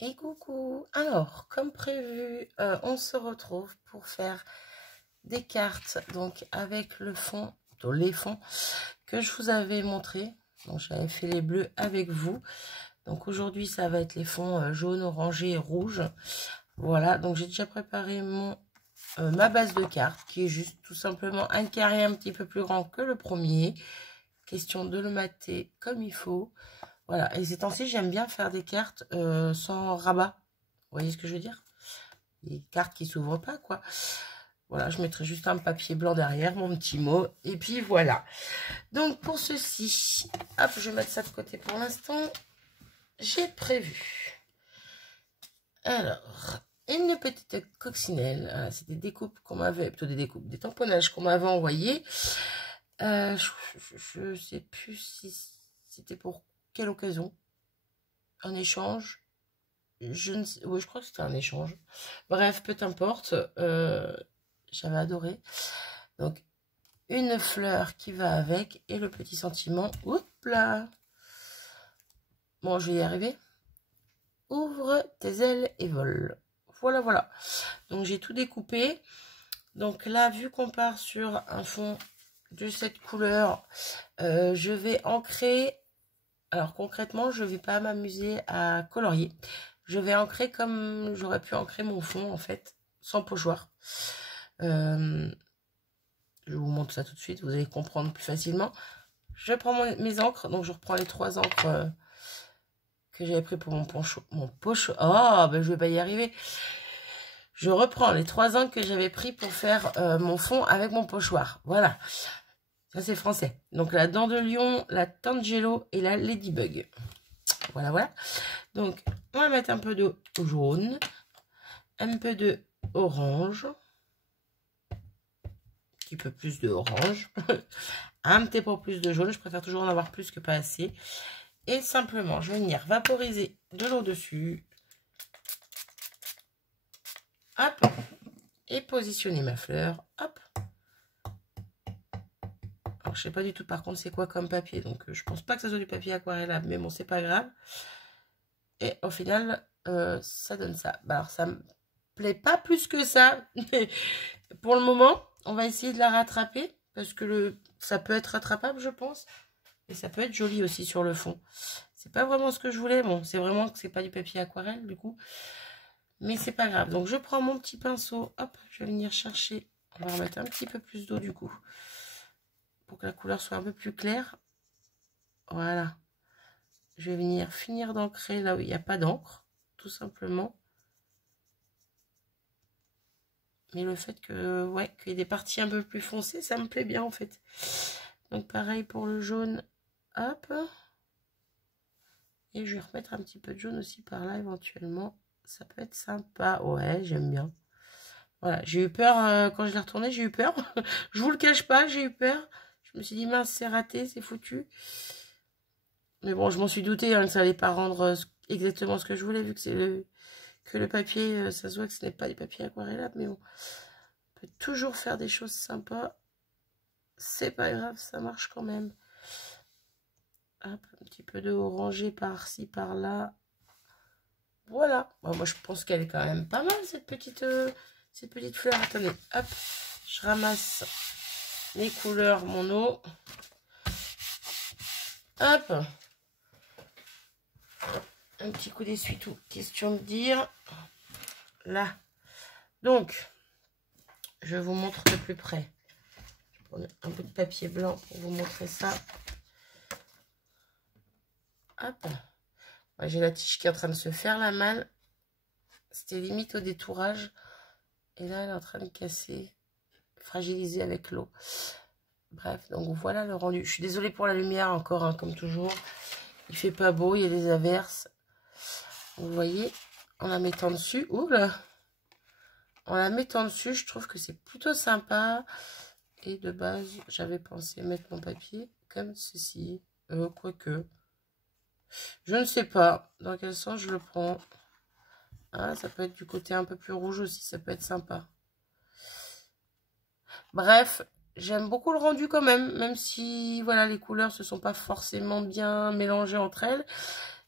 Et coucou. Alors, comme prévu, on se retrouve pour faire des cartes, donc avec le fond, plutôt les fonds que je vous avais montré. Donc, j'avais fait les bleus avec vous. Donc, aujourd'hui, ça va être les fonds jaune, orangé et rouge. Voilà, donc j'ai déjà préparé ma base de cartes, qui est juste tout simplement un carré un petit peu plus grand que le premier. Question de le mater comme il faut. Voilà, et ces temps-ci, j'aime bien faire des cartes sans rabat. Vous voyez ce que je veux dire? Des cartes qui s'ouvrent pas, quoi. Voilà, je mettrai juste un papier blanc derrière, mon petit mot. Et puis voilà. Donc pour ceci, hop, je vais mettre ça de côté pour l'instant. J'ai prévu. Alors, une petite coccinelle. Voilà, c'est des découpes qu'on m'avait, plutôt des découpes, des tamponnages qu'on m'avait envoyés. Je sais plus si c'était pour quelle occasion. Un échange. Je ne sais, oui, je crois que c'était un échange. Bref, peu importe. J'avais adoré. Donc, une fleur qui va avec et le petit sentiment. Oups là. Bon, je vais y arriver. Ouvre tes ailes et vole. Voilà, voilà. Donc, j'ai tout découpé. Donc là, vu qu'on part sur un fond de cette couleur, je vais ancrer. Alors, concrètement, je ne vais pas m'amuser à colorier. Je vais ancrer comme j'aurais pu ancrer mon fond, en fait, sans pochoir. Je vous montre ça tout de suite, vous allez comprendre plus facilement. Je prends mes encres, donc je reprends les 3 encres que j'avais pris pour mon pocho. Oh, ben je vais pas y arriver. Je reprends les 3 encres que j'avais pris pour faire mon fond avec mon pochoir. Voilà, ça c'est français. Donc la dent de lion, la Tangelo et la Ladybug. Voilà, voilà. Donc, on va mettre un peu de jaune, un peu de orange, un petit peu plus de orange, un petit peu plus de jaune. Je préfère toujours en avoir plus que pas assez. Et simplement, je vais venir vaporiser de l'eau dessus. Hop. Et positionner ma fleur. Hop. Alors, je sais pas du tout par contre c'est quoi comme papier. Donc, je pense pas que ça soit du papier aquarellable. Mais bon, c'est pas grave. Et au final, ça donne ça. Alors, ça me plaît pas plus que ça. Pour le moment, on va essayer de la rattraper. Parce que ça peut être rattrapable, je pense. Et ça peut être joli aussi sur le fond. C'est pas vraiment ce que je voulais. Bon, c'est vraiment que c'est pas du papier aquarelle, du coup. Mais c'est pas grave. Donc, je prends mon petit pinceau. Hop, je vais venir chercher. On va remettre un petit peu plus d'eau, du coup. Pour que la couleur soit un peu plus claire. Voilà. Je vais venir finir d'ancrer là où il n'y a pas d'encre. Tout simplement. Mais le fait que, ouais, qu'il y ait des parties un peu plus foncées, ça me plaît bien, en fait. Donc, pareil pour le jaune. Hop. Et je vais remettre un petit peu de jaune aussi par là, éventuellement. Ça peut être sympa. Ouais, j'aime bien. Voilà, j'ai eu peur quand je l'ai retourné, j'ai eu peur. Je vous le cache pas, j'ai eu peur. Je me suis dit, mince, c'est raté, c'est foutu. Mais bon, je m'en suis douté, hein, que ça allait pas rendre exactement ce que je voulais, vu que c'est le papier, ça se voit que ce n'est pas du papier aquarellables. Mais bon, on peut toujours faire des choses sympas. C'est pas grave, ça marche quand même. Hop, un petit peu de orangé par-ci, par-là. Voilà. Bon, moi, je pense qu'elle est quand même pas mal, cette petite fleur. Attendez, hop, je ramasse les couleurs, mon eau. Hop. Un petit coup d'essuie-tout, question de dire. Là. Donc, je vous montre de plus près. Je vais prendre un peu de papier blanc pour vous montrer ça. Hop. J'ai la tige qui est en train de se faire la malle. C'était limite au détourage. Et là, elle est en train de casser, fragiliser avec l'eau. Bref, donc voilà le rendu. Je suis désolée pour la lumière encore, hein, comme toujours. Il fait pas beau, il y a des averses. Vous voyez, en la mettant dessus. Oula! En la mettant dessus, je trouve que c'est plutôt sympa. Et de base, j'avais pensé mettre mon papier comme ceci. Quoique. Je ne sais pas dans quel sens je le prends. Ah, ça peut être du côté un peu plus rouge aussi, ça peut être sympa. Bref, j'aime beaucoup le rendu quand même, même si voilà, les couleurs se sont pas forcément bien mélangées entre elles.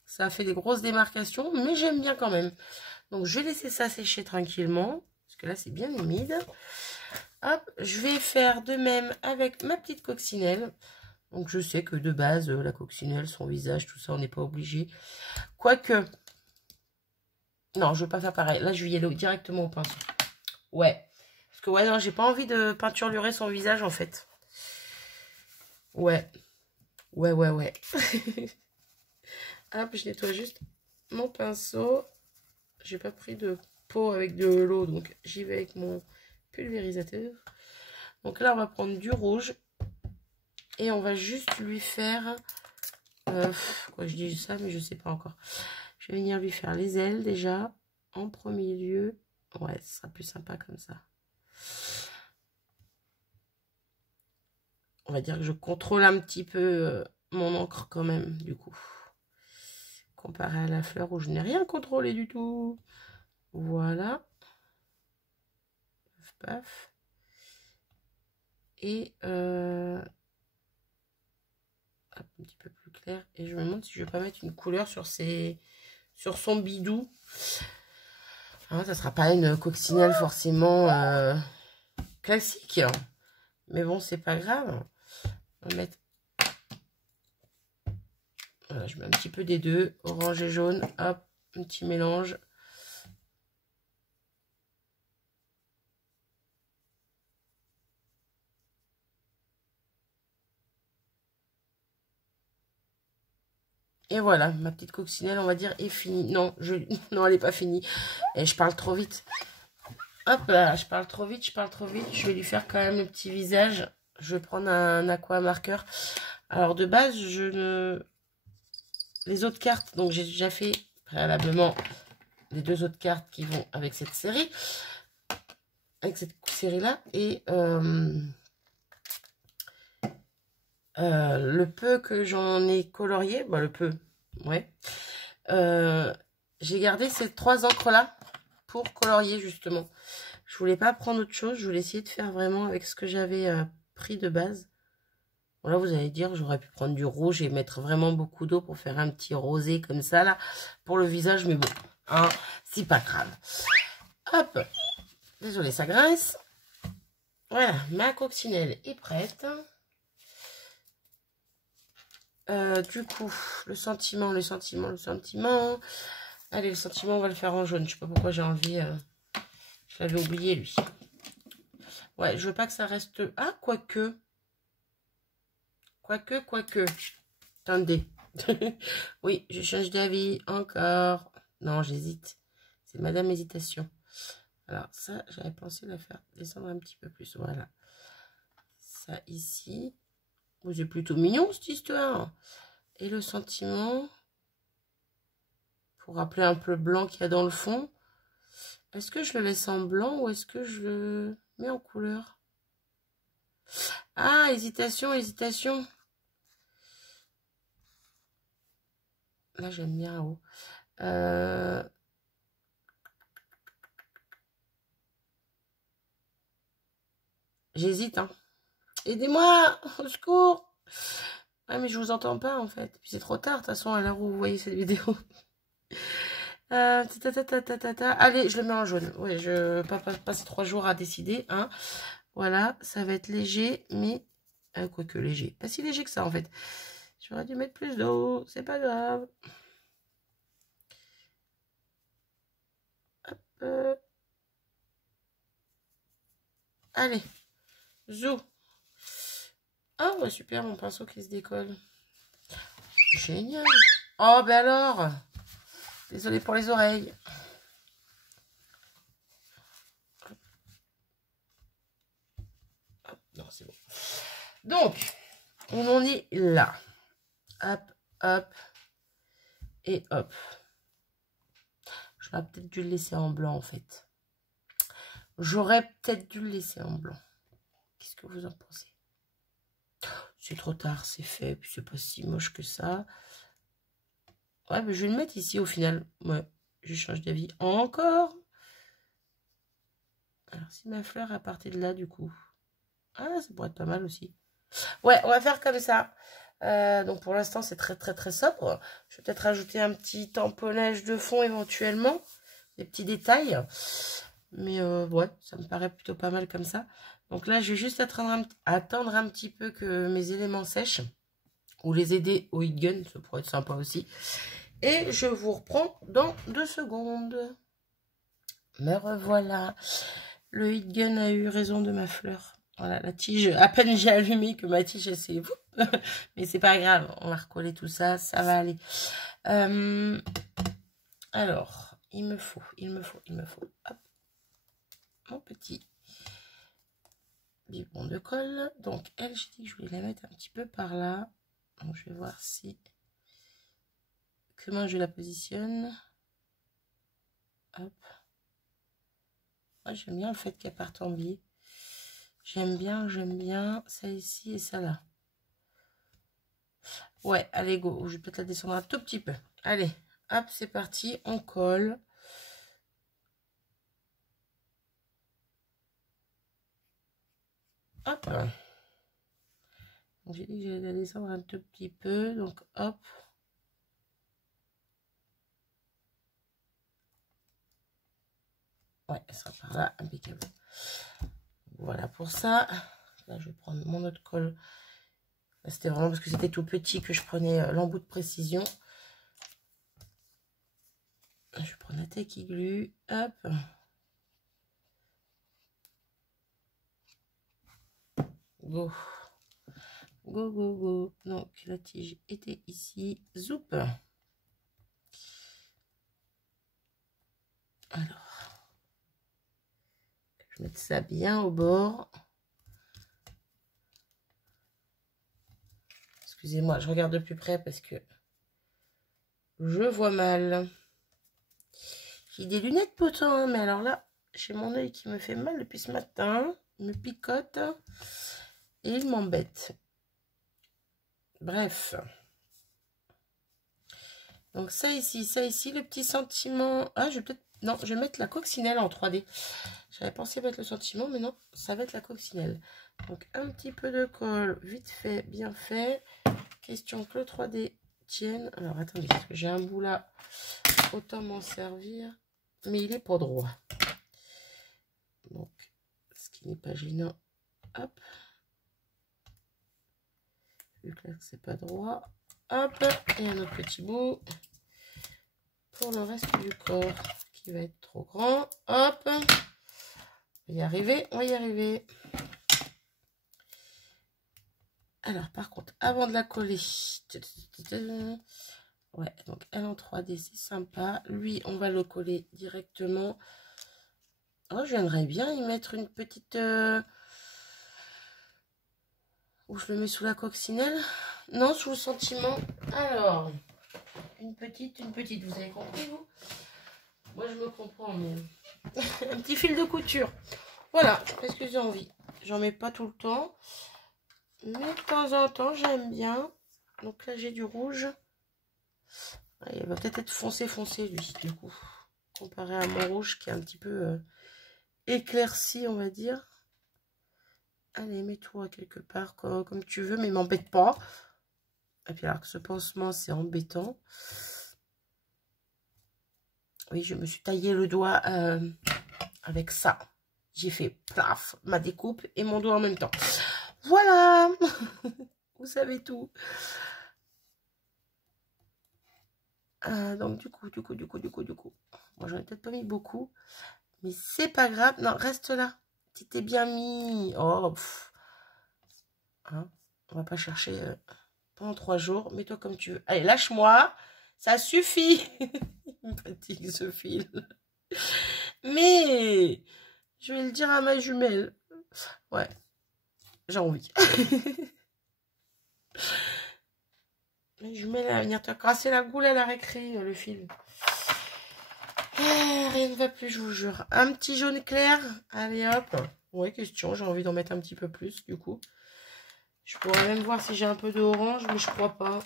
Ça a fait des grosses démarcations, mais j'aime bien quand même. Donc, je vais laisser ça sécher tranquillement. Parce que là, c'est bien humide. Hop, je vais faire de même avec ma petite coccinelle. Donc, je sais que de base, la coccinelle, son visage, tout ça, on n'est pas obligé. Quoique... Non, je ne vais pas faire pareil. Là, je vais y aller directement au pinceau. Ouais. Parce que, ouais, non, j'ai pas envie de peinturer son visage, en fait. Ouais. Ouais. Hop, je nettoie juste mon pinceau. J'ai pas pris de pot avec de l'eau, donc j'y vais avec mon pulvérisateur. Donc là, on va prendre du rouge. Et on va juste lui faire... quoi, je dis ça, mais je sais pas encore. Je vais venir lui faire les ailes, déjà. En premier lieu. Ouais, ce sera plus sympa comme ça. On va dire que je contrôle un petit peu mon encre quand même, du coup. Comparé à la fleur où je n'ai rien contrôlé du tout. Voilà. Paf. Et un petit peu plus clair. Et je me demande si je vais pas mettre une couleur sur son bidou. Alors, ça sera pas une coccinelle forcément classique. Mais bon, c'est pas grave. On va mettre... Voilà, je mets un petit peu des deux. Orange et jaune. Hop, un petit mélange. Et voilà, ma petite coccinelle, on va dire, est finie. Non, non, elle n'est pas finie. Et je parle trop vite. Hop là, je parle trop vite. Je vais lui faire quand même le petit visage. Je vais prendre un aqua marqueur. Alors, de base, les autres cartes, donc j'ai déjà fait préalablement les deux autres cartes qui vont avec cette série. Avec cette série-là. Et le peu que j'en ai colorié, bah le peu, ouais. J'ai gardé ces 3 encres-là pour colorier, justement. Je voulais pas prendre autre chose. Je voulais essayer de faire vraiment avec ce que j'avais pris de base. Bon, là, vous allez dire, j'aurais pu prendre du rouge et mettre vraiment beaucoup d'eau pour faire un petit rosé comme ça, là, pour le visage. Mais bon, hein, c'est pas grave. Hop. Désolée, ça grince. Voilà, ma coccinelle est prête. Du coup, le sentiment. Allez, le sentiment, on va le faire en jaune. Je sais pas pourquoi j'ai envie. Je l'avais oublié, lui. Ouais, je veux pas que ça reste... Ah, quoique. Attendez. Oui, je change d'avis encore. Non, j'hésite. C'est Madame Hésitation. Alors, ça, j'avais pensé la faire descendre un petit peu plus. Voilà. Ça, ici. Oh, c'est plutôt mignon, cette histoire. Et le sentiment... Pour rappeler un peu le blanc qu'il y a dans le fond. Est-ce que je le laisse en blanc ou est-ce que je le mets en couleur? Ah, hésitation. Là, j'aime bien en haut. J'hésite, hein. Aidez-moi, au secours. Ah, mais je vous entends pas, en fait. Puis c'est trop tard, de toute façon, à l'heure où vous voyez cette vidéo. Allez, je le mets en jaune. Ouais, je vais pas passer 3 jours à décider, hein. Voilà, ça va être léger, mais... quoique léger. Pas si léger que ça, en fait. J'aurais dû mettre plus d'eau, c'est pas grave. Hop. Allez, zou. Ah, ouais, super, mon pinceau qui se décolle. Génial. Oh, ben alors. Désolée pour les oreilles. Non, c'est bon. Donc, on en est là. Hop, hop. Et hop. J'aurais peut-être dû le laisser en blanc, en fait. Qu'est-ce que vous en pensez? C'est trop tard, c'est fait. Puis c'est pas si moche que ça. Ouais, mais je vais le mettre ici au final. Ouais, je change d'avis encore. Alors, si ma fleur à partir de là, du coup. Ah, ça pourrait être pas mal aussi. Ouais, on va faire comme ça. Donc pour l'instant, c'est très très très sobre. Je vais peut-être rajouter un petit tamponnage de fond éventuellement. Des petits détails. Mais ouais, ça me paraît plutôt pas mal comme ça. Donc là, je vais juste attendre un petit peu que mes éléments sèchent. Ou les aider au heat gun, ça pourrait être sympa aussi. Et je vous reprends dans 2 secondes. Me revoilà. Le heat gun a eu raison de ma fleur. Voilà, la tige, à peine j'ai allumé que ma tige, elle s'est... Mais c'est pas grave, on va recoller tout ça, ça va aller. Alors, il me faut, hop, mon petit biberon de colle. Donc, elle, j'ai dit que je voulais la mettre un petit peu par là. Donc, je vais voir si... Comment je la positionne. Hop. Moi, j'aime bien le fait qu'elle parte en biais. J'aime bien ça ici et ça là. Ouais, allez, go. Je vais peut-être la descendre un tout petit peu. Allez, hop, c'est parti. On colle. Hop. J'ai dit que j'allais la descendre un tout petit peu. Donc, hop. Ouais, elle sera par là, impeccable. Voilà pour ça. Là, je vais prendre mon autre colle. C'était vraiment parce que c'était tout petit que je prenais l'embout de précision. Je vais prendre la Tacky Glue. Hop. Go. Go, go, go. Donc, la tige était ici. Zoup. Alors. Je vais mettre ça bien au bord. Excusez-moi, je regarde de plus près parce que je vois mal. J'ai des lunettes pourtant, hein, mais alors là, j'ai mon œil qui me fait mal depuis ce matin. Il me picote et il m'embête. Bref. Donc ça ici, le petit sentiment. Ah, je vais peut-être... Non, je vais mettre la coccinelle en 3D. J'avais pensé mettre le sentiment, mais non, ça va être la coccinelle. Donc un petit peu de colle, vite fait, bien fait. Question que le 3D tienne. Alors attendez, parce que j'ai un bout là. Autant m'en servir. Mais il est pas droit. Donc, ce qui n'est pas gênant. Hop. Vu que là, c'est pas droit. Hop. Et un autre petit bout. Pour le reste du corps. Qui va être trop grand. Hop. On va y arriver. On va y arriver. Alors, par contre, avant de la coller. Ouais, donc elle en 3D, c'est sympa. Lui, on va le coller directement. Oh, j'aimerais bien y mettre une petite... Où je le mets sous la coccinelle. Non, sous le sentiment. Alors, une petite, vous avez compris, vous? Moi, je me comprends, mais... un petit fil de couture. Voilà, parce que j'ai envie. J'en mets pas tout le temps. Mais de temps en temps, j'aime bien. Donc là, j'ai du rouge. Il va peut-être être foncé, lui, du coup. Comparé à mon rouge qui est un petit peu éclairci, on va dire. Allez, mets-toi quelque part comme tu veux, mais m'embête pas. Et puis alors que ce pansement, c'est embêtant. Oui, je me suis taillé le doigt avec ça. J'ai fait plaf, ma découpe et mon doigt en même temps. Voilà. Vous savez tout. Donc du coup. Moi, j'en ai peut-être pas mis beaucoup. Mais c'est pas grave. Non, reste là. Tu t'es bien mis. Oh, hein, on va pas chercher pendant 3 jours. Mets-toi comme tu veux. Allez, lâche-moi. Ça suffit. Il me fatigue ce fil. Mais je vais le dire à ma jumelle. Ouais, j'ai envie. Ma jumelle, elle va venir te casser la goule à la récré, le fil. Rien ne va plus, je vous jure. Un petit jaune clair. Allez, hop. Ouais, question. J'ai envie d'en mettre un petit peu plus, du coup. Je pourrais même voir si j'ai un peu d'orange, mais je crois pas.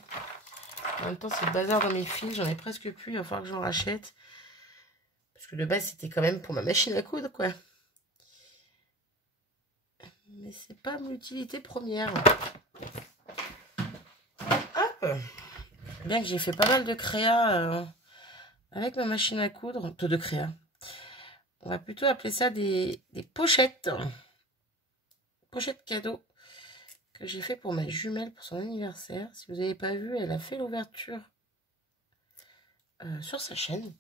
En même temps, c'est le bazar dans mes fils. J'en ai presque plus. Il va falloir que j'en rachète. Parce que de base, c'était quand même pour ma machine à coudre, quoi. Mais c'est pas mon utilité première. Hop. Bien que j'ai fait pas mal de créa avec ma machine à coudre. Tout de créa. On va plutôt appeler ça des pochettes. Pochettes cadeaux que j'ai fait pour ma jumelle pour son anniversaire. Si vous n'avez pas vu, elle a fait l'ouverture sur sa chaîne.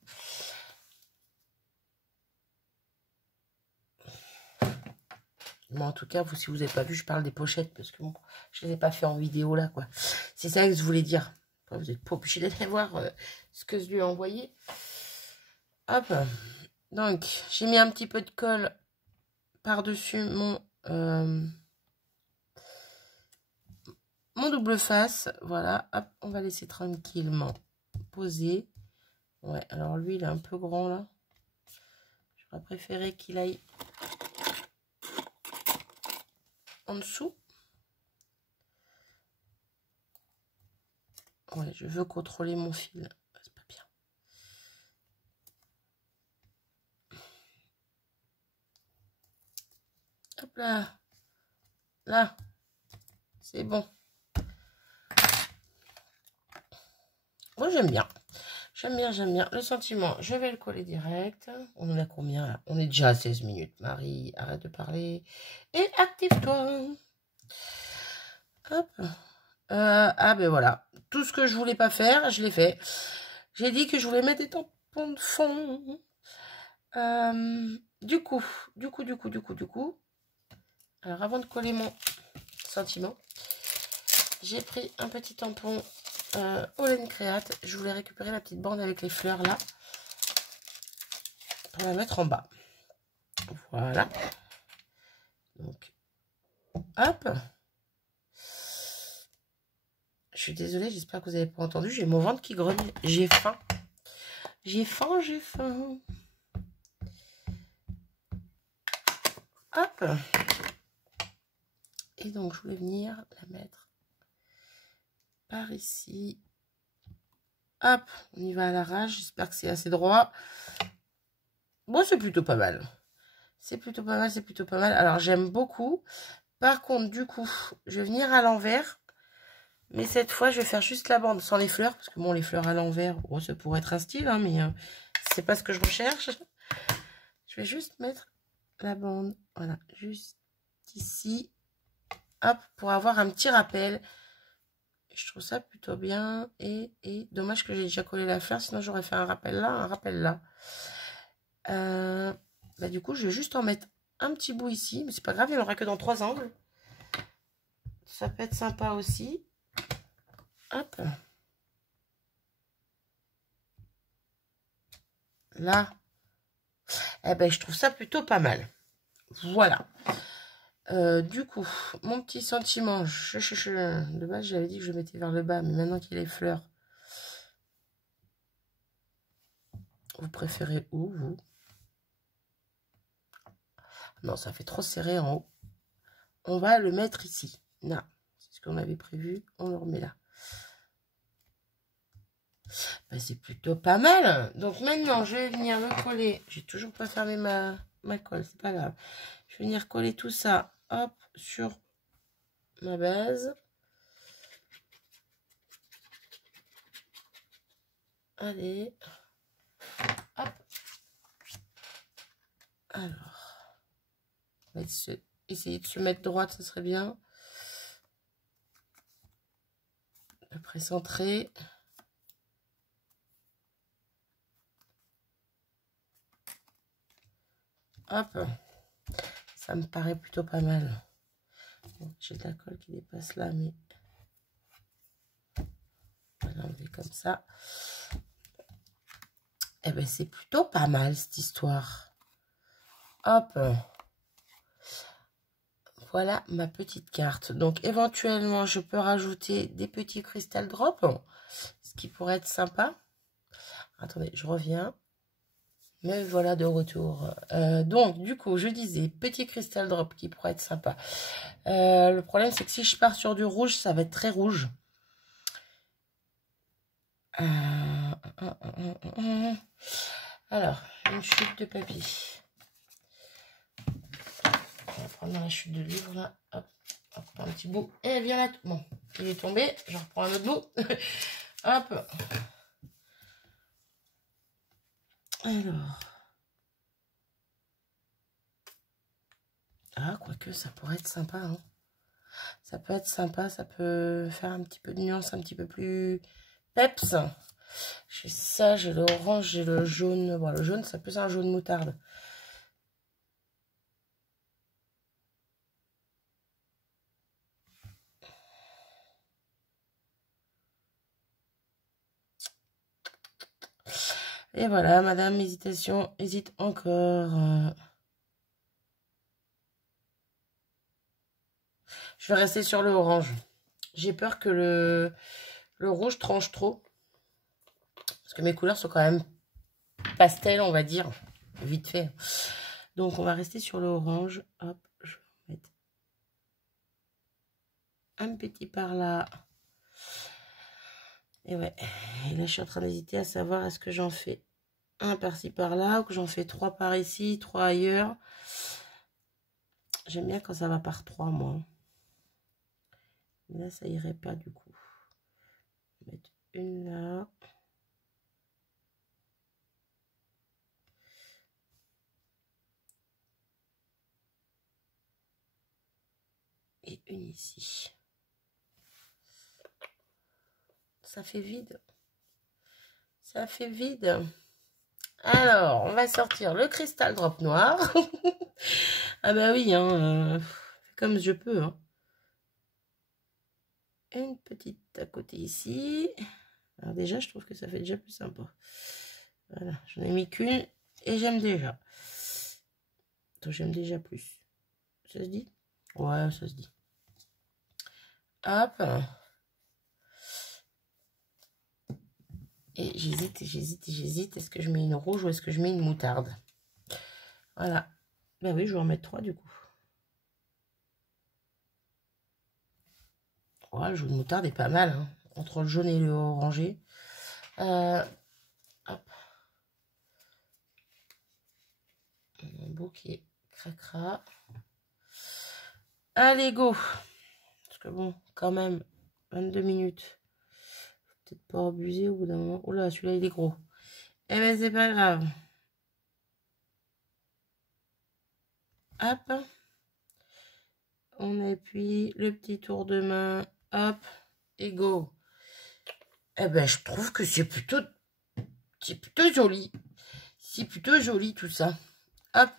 Moi, en tout cas, vous, si vous n'avez pas vu, je parle des pochettes parce que bon, je ne les ai pas fait en vidéo là, quoi. C'est ça que je voulais dire. Après, vous n'êtes pas obligé d'aller voir ce que je lui ai envoyé. Hop. Donc, j'ai mis un petit peu de colle par-dessus mon double face. Voilà. Hop, on va laisser tranquillement poser. Ouais, alors lui, il est un peu grand là. J'aurais préféré qu'il aille en dessous. Ouais, je veux contrôler mon fil. C'est pas bien. Hop là. Là. C'est bon. Moi, j'aime bien. J'aime bien, j'aime bien. Le sentiment, je vais le coller direct. On en a combien là? On est déjà à 16 minutes. Marie, arrête de parler. Et active-toi. Hop. Ah ben voilà. Tout ce que je voulais pas faire, je l'ai fait. J'ai dit que je voulais mettre des tampons de fond. Du coup. Alors avant de coller mon sentiment, j'ai pris un petit tampon Holland Create. Je voulais récupérer la petite bande avec les fleurs là. Pour la mettre en bas. Voilà. Donc, hop. Je suis désolée, j'espère que vous n'avez pas entendu. J'ai mon ventre qui grogne. J'ai faim. J'ai faim. Hop. Et donc, je voulais venir la mettre par ici. Hop, on y va à l'arrache. J'espère que c'est assez droit. Bon, c'est plutôt pas mal. C'est plutôt pas mal. Alors, j'aime beaucoup. Par contre, du coup, je vais venir à l'envers. Mais cette fois, je vais faire juste la bande sans les fleurs. Parce que bon, les fleurs à l'envers, bon, ça pourrait être un style, hein, mais c'est pas ce que je recherche. Je vais juste mettre la bande, voilà, juste ici. Hop, pour avoir un petit rappel. Je trouve ça plutôt bien. Et dommage que j'ai déjà collé la fleur, sinon j'aurais fait un rappel là. Bah, du coup, je vais juste en mettre un petit bout ici. Mais c'est pas grave, il n'y en aura que dans 3 angles. Ça peut être sympa aussi. Hop. Là. Eh ben, je trouve ça plutôt pas mal. Voilà. Du coup, mon petit sentiment. De base, j'avais dit que je mettais vers le bas. Mais maintenant qu'il y a les fleurs. Vous préférez où, vous? Non, ça fait trop serré en haut. On va le mettre ici. Là. C'est ce qu'on avait prévu. On le remet là. Ben, c'est plutôt pas mal. Donc maintenant, je vais venir le coller. J'ai toujours pas fermé ma colle. C'est pas grave. Je vais venir coller tout ça. Hop, sur ma base. Allez. Hop. Alors. On va essayer de se mettre droite, ça serait bien. Après centrer. Hop. Ça me paraît plutôt pas mal. Bon, j'ai de la colle qui dépasse là, mais on va l'enlever comme ça. Eh ben, c'est plutôt pas mal cette histoire. Hop. Voilà ma petite carte. Donc, éventuellement, je peux rajouter des petits cristal drops, ce qui pourrait être sympa. Attendez, je reviens. Mais voilà de retour. Donc, du coup, je disais, petit cristal drop qui pourrait être sympa. Le problème, c'est que si je pars sur du rouge, ça va être très rouge. Alors, une chute de papier. On va prendre dans la chute de livre, là. Hop. Hop, un petit bout. Et viens là. Bon, il est tombé. Je reprends un autre bout. Hop. Alors. Ah, quoique, ça pourrait être sympa. Hein. Ça peut être sympa. Ça peut faire un petit peu de nuance, un petit peu plus peps. J'ai ça, j'ai l'orange, j'ai le jaune. Bon, le jaune, ça peut être un jaune moutarde. Et voilà, madame, hésitation, hésite encore. Je vais rester sur le orange. J'ai peur que le rouge tranche trop. Parce que mes couleurs sont quand même pastel, on va dire. Vite fait. Donc, on va rester sur le orange. Hop, je vais mettre un petit par là. Et ouais. Et là, je suis en train d'hésiter à savoir est-ce que j'en fais un par-ci par-là ou que j'en fais 3 par ici, 3 ailleurs. J'aime bien quand ça va par 3, moi. Mais là, ça irait pas du coup. Je vais mettre une là. Et une ici. Ça fait vide. Ça fait vide. Alors, on va sortir le cristal drop noir. Ah bah oui, hein, comme je peux. Hein. Une petite à côté ici. Alors déjà, je trouve que ça fait déjà plus sympa. Voilà, j'en ai mis qu'une et j'aime déjà. Donc j'aime déjà plus. Ça se dit? Ouais, ça se dit. Hop. Et j'hésite, j'hésite, j'hésite. Est-ce que je mets une rouge ou est-ce que je mets une moutarde? Voilà. Ben oui, je vais en mettre 3 du coup. Ouais, le jaune moutarde est pas mal. Hein, entre le jaune et le orangé. Hop. Un bouquet cracra. Allez, go. Parce que bon, quand même, 22 minutes. Peut-être pas abuser au bout d'un moment. Oh là, celui-là, il est gros. Eh ben, c'est pas grave. Hop. On appuie le petit tour de main. Hop. Et go. Eh ben, je trouve que c'est plutôt joli. C'est plutôt joli tout ça. Hop.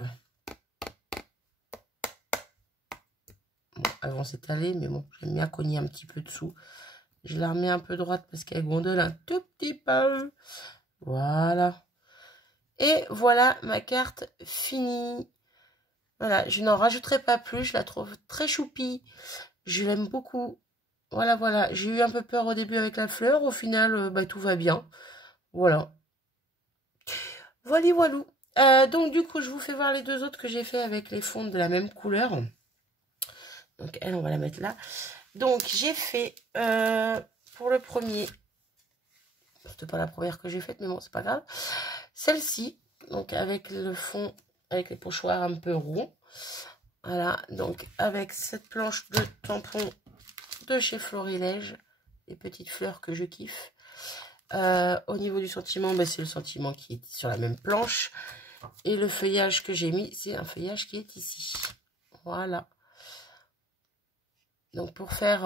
Bon, elles vont s'étaler, mais bon, j'aime bien cogner un petit peu dessous. Je la remets un peu droite parce qu'elle gondole un tout petit peu. Voilà. Et voilà ma carte finie. Voilà, je n'en rajouterai pas plus. Je la trouve très choupie. Je l'aime beaucoup. Voilà, voilà. J'ai eu un peu peur au début avec la fleur. Au final, bah, tout va bien. Voilà. Voilà, voilà. Donc, du coup, je vous fais voir les deux autres que j'ai fait avec les fonds de la même couleur. Donc, elle, on va la mettre là. Donc, j'ai fait pour le premier. C'était pas la première que j'ai faite, mais bon, c'est pas grave. Celle-ci, donc avec le fond, avec les pochoirs un peu ronds. Voilà, donc avec cette planche de tampon de chez Florilège, des petites fleurs que je kiffe. Au niveau du sentiment, bah, c'est le sentiment qui est sur la même planche. Et le feuillage que j'ai mis, c'est un feuillage qui est ici. Voilà. Donc pour faire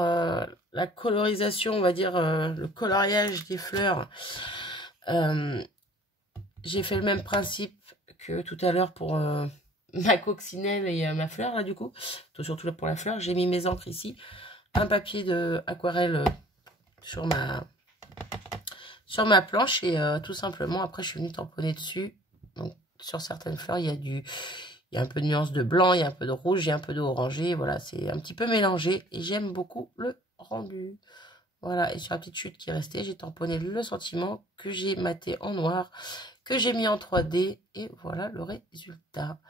la colorisation, on va dire le coloriage des fleurs, j'ai fait le même principe que tout à l'heure pour ma coccinelle et ma fleur là du coup. Surtout là pour la fleur, j'ai mis mes encres ici, un papier de aquarelle sur ma planche et tout simplement après je suis venue tamponner dessus. Donc sur certaines fleurs il y a un peu de nuance de blanc, il y a un peu de rouge, il y a un peu d'orangé. Voilà, c'est un petit peu mélangé et j'aime beaucoup le rendu. Voilà, et sur la petite chute qui est restée, j'ai tamponné le sentiment que j'ai maté en noir, que j'ai mis en 3D et voilà le résultat.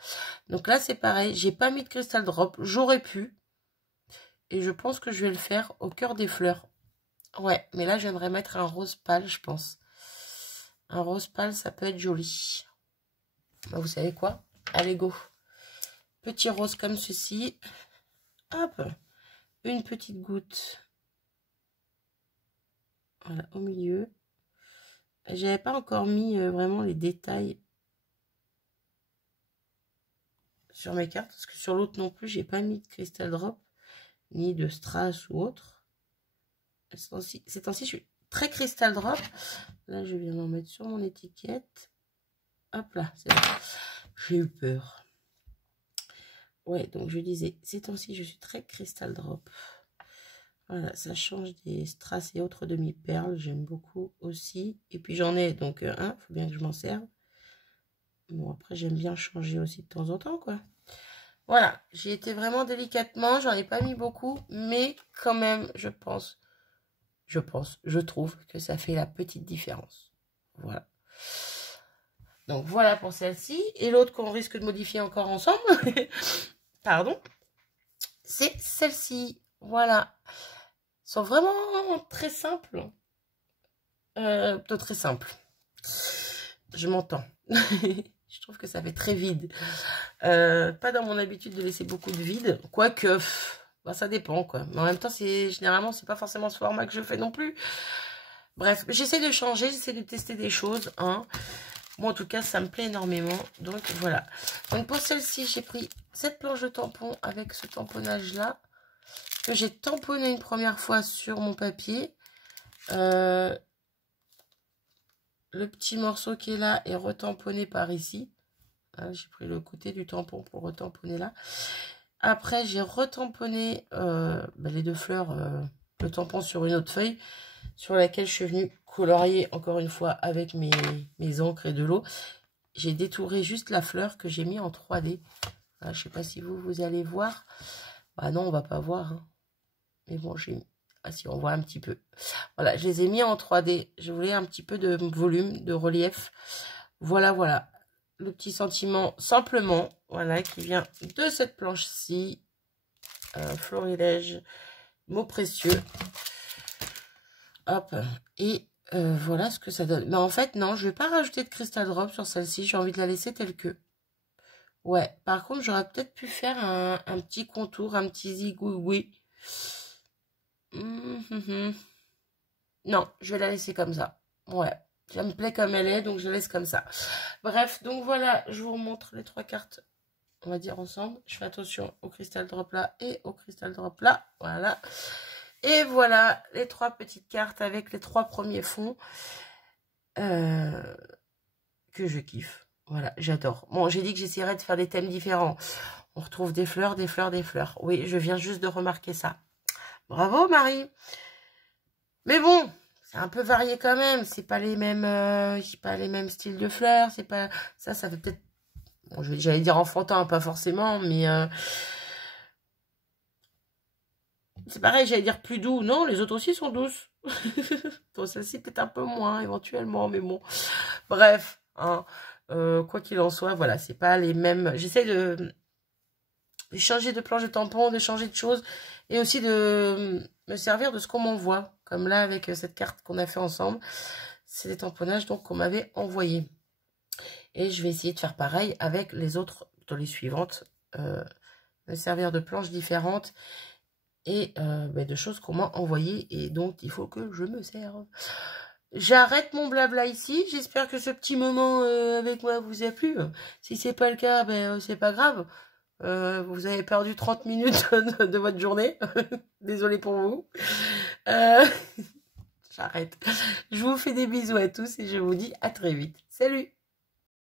Donc là, c'est pareil, j'ai pas mis de cristal drop, j'aurais pu et je pense que je vais le faire au cœur des fleurs. Ouais, mais là, j'aimerais mettre un rose pâle, je pense. Un rose pâle, ça peut être joli. Bah, vous savez quoi? Allez, go. Petit rose comme ceci. Hop. une petite goutte. Voilà, au milieu. J'avais pas encore mis vraiment les détails sur mes cartes, parce que sur l'autre non plus, j'ai pas mis de cristal drop, ni de strass ou autre. Ces temps-ci, je suis très cristal drop. Là, je viens d'en mettre sur mon étiquette. Hop là, c'est bon. J'ai eu peur. Ouais, donc je disais, ces temps-ci, je suis très cristal drop. Voilà, ça change des strass et autres demi-perles. J'aime beaucoup aussi. Et puis j'en ai donc un, il faut bien que je m'en serve. Bon, après, j'aime bien changer aussi de temps en temps, quoi. Voilà, j'y étais vraiment délicatement. J'en ai pas mis beaucoup, mais quand même, je trouve que ça fait la petite différence. Voilà. Donc voilà pour celle-ci. Et l'autre qu'on risque de modifier encore ensemble, pardon, c'est celle-ci. Voilà. Elles sont vraiment très simples. Plutôt très simples. Je m'entends. Je trouve que ça fait très vide. Pas dans mon habitude de laisser beaucoup de vide. Quoique, bah, ça dépend, quoi. Mais en même temps, généralement, c'est pas forcément ce format que je fais non plus. Bref, j'essaie de changer, j'essaie de tester des choses. Hein. Moi, en tout cas, ça me plaît énormément. Donc, voilà. Donc, pour celle-ci, j'ai pris cette planche de tampon avec ce tamponnage-là. Que j'ai tamponné une première fois sur mon papier. Le petit morceau qui est là est retamponné par ici. Hein, j'ai pris le côté du tampon pour retamponner là. Après, j'ai retamponné les deux fleurs, le tampon sur une autre feuille sur laquelle je suis venue colorier encore une fois avec mes encres et de l'eau. J'ai détouré juste la fleur que j'ai mis en 3D. Voilà, je ne sais pas si vous allez voir. Bah non, on va pas voir. Hein. Mais bon, j'ai mis. Ah si, on voit un petit peu. Voilà, je les ai mis en 3D. Je voulais un petit peu de volume, de relief. Voilà, voilà. Le petit sentiment, simplement, voilà, qui vient de cette planche-ci. Florilège, mots précieux. Hop. Et voilà ce que ça donne. Mais en fait, non, je vais pas rajouter de cristal drop sur celle-ci. J'ai envie de la laisser telle que. Ouais, par contre, j'aurais peut-être pu faire un petit contour, un petit zigouigoui. Non, je vais la laisser comme ça. Ouais, ça me plaît comme elle est, donc je la laisse comme ça. Bref, donc voilà, je vous remontre les trois cartes, on va dire ensemble. Je fais attention au cristal drop là et au cristal drop là. Voilà. Et voilà, les trois petites cartes avec les trois premiers fonds que je kiffe. Voilà, j'adore. Bon, j'ai dit que j'essaierais de faire des thèmes différents. On retrouve des fleurs, des fleurs, des fleurs. Oui, je viens juste de remarquer ça. Bravo, Marie. Mais bon, c'est un peu varié quand même. C'est pas les mêmes, styles de fleurs. C'est pas ça fait peut-être. Bon, j'allais dire enfantin, pas forcément, mais c'est pareil. J'allais dire plus doux. Non, les autres aussi sont douces. Donc celle-ci peut-être un peu moins éventuellement, mais bon. Bref, hein, quoi qu'il en soit, voilà, c'est pas les mêmes. J'essaie de changer de planche de tampon, de changer de choses et aussi de me servir de ce qu'on m'envoie. Comme là, avec cette carte qu'on a fait ensemble, c'est des tamponnages donc qu'on m'avait envoyés. Et je vais essayer de faire pareil avec les autres, dans les suivantes, me servir de planches différentes et de choses qu'on m'a envoyées et donc il faut que je me serve. J'arrête mon blabla ici. J'espère que ce petit moment avec moi vous a plu. Si c'est pas le cas, c'est pas grave. Vous avez perdu 30 minutes de votre journée. Désolée pour vous. J'arrête. Je vous fais des bisous à tous et je vous dis à très vite. Salut!